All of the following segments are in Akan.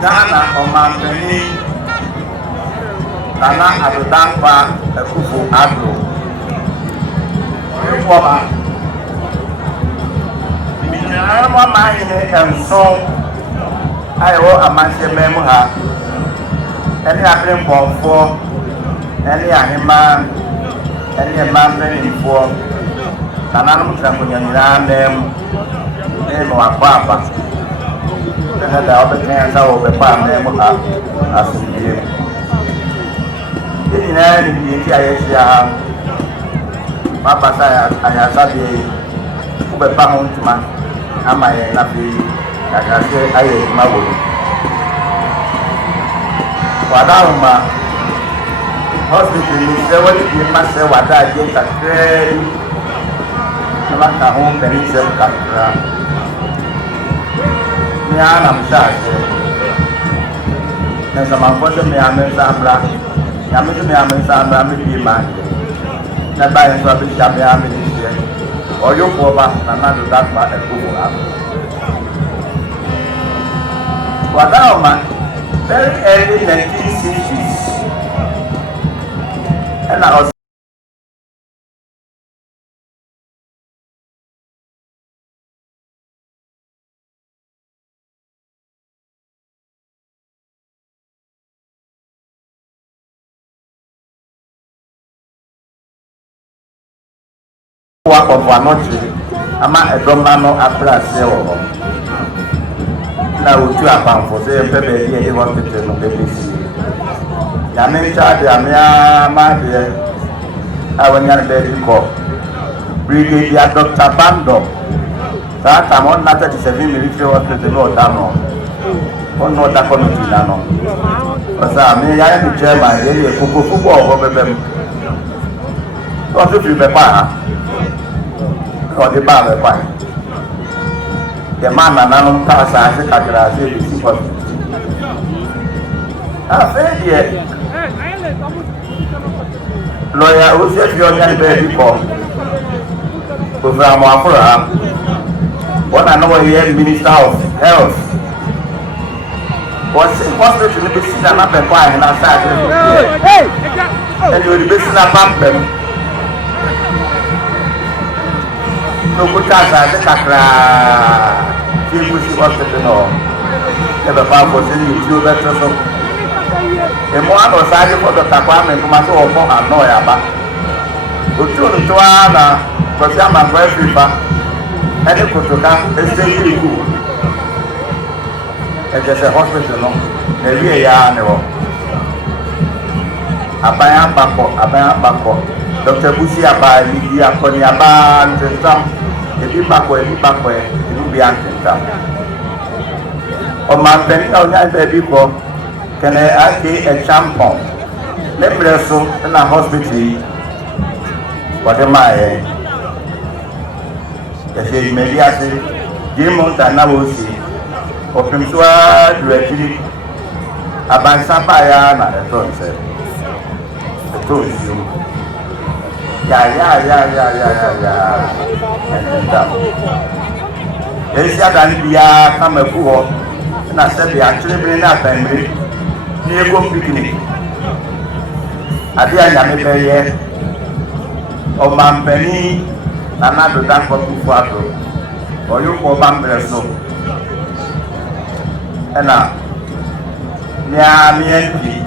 Ghana Omambeni Nana Adodangba Akufo-Addo Ekwoma Minarama Mahine Enson Ayo Amanse Memu ha Eni Abrim Bonfo Eni Ahima Eni Emambeni Ifo Nana Mutsakunya Niranem Eni Wakwapa Ada apa yang saya berpaham dengan asli ini ni ayah siang bapa saya ayah saya berpaham cuma ama yang nabi agak ayah mau wadah rumah hospital ini sewa di mana sewa dah je tak keren cuma tahun dari sewa kakra Miana mshaje na samampoze miana sambla yami miana sambla mipima na baye so bi shabe ami dise oyo ko ba na na do that ba ekugo am wadaoma very early 1960s and I was of anoche ama edomano aprase o na utu apanfo se pebe ye hospital no BBC ya me charge amia ma de awanya de ko brigadier Dr. Bando ta tamon na 37 military hospital no dano on no da committee na no osa me ya ni chairman ye koko fuko o bebe o so fi be pa the bar by the man and non pass as a category. I said, yeah, lawyer who said you're not very poor. Over Amafura, what I know here, Minister of Health was impossible to be seen and up and quiet and outside. And you will be seen about them. No kutasa se kakra tibusi hospital no e be pa ko se ni ti o be so e mo ano sa je ko Dr. Kwame kuma so o ko ano ya ba o tu no to ana ko se ama ba fifa e de ko to ka e se yi ku e je se hospital no e wi ya ne wo abaya bako Dr. Busi aba ni akoni aba ntam ebi bako ebi biantenta o ma pen ka onya be ko kene ake e champon le preso na hospital whatever e se mediase monta na wosi opimswa duetiri abansapa ya na etonse etonsu ya esi adan bia kama kuho na se bia chirebe na pembe ni ego picnic ade anyame beye o mampeni na na do dan ko tufu ado o yo ko mampre so ena nya mienti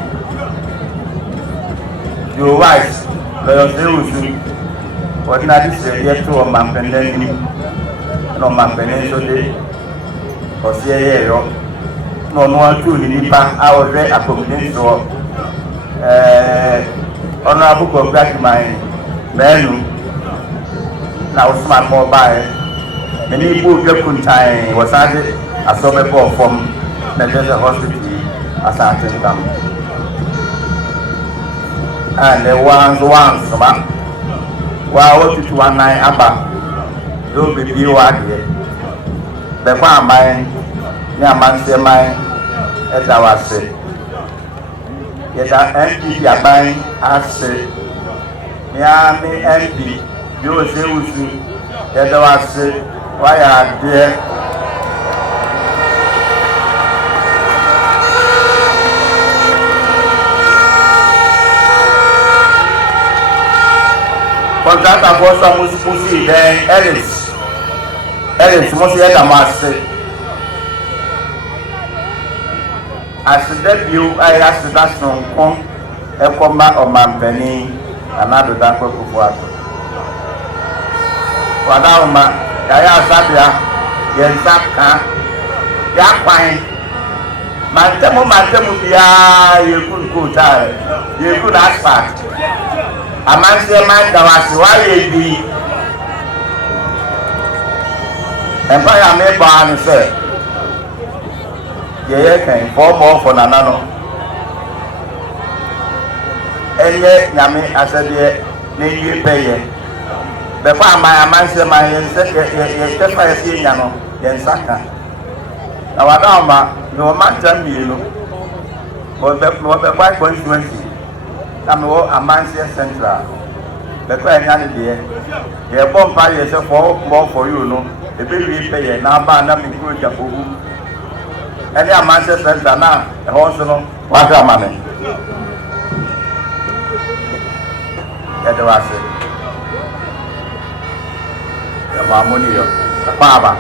your wife lo se usu ordinary se ye to o mampeni ni no mampeni so de o se ye yo no no atu ni nipa a o re accommodate so ona abuko grad my menu na Usman mo bae many people get kuntai was added as some from the Desert Hospital as I attend them and the ones man wow to 19 aba do be you here the farm mine near man say mine as I was say yet MP aban ase ya me MP yo se usu yet was why are there contractor for some musi then Ellis must hear the master as the debut I asked that song come a combat of Mampeni another than Kokufuat. Wadama, Kaya Sabia, Yensaka, Yakwine, Mantemu Bia, you could go tired, you could asphalt. A man say, man, that was why you be. Empire made by and said, Yea, came 4 more for Nanano. And yet, Yami, I said, ye pay. Before my man said, my Yensaka, Yensaka. Now, Adama, no man tell me, you know, was the 5.20. I'm a man central. The question is, the bomb fire is more for you, no. The baby pay now, but I'm good. Any man central now, the horse, no, what's that money? That was it. The money, the father.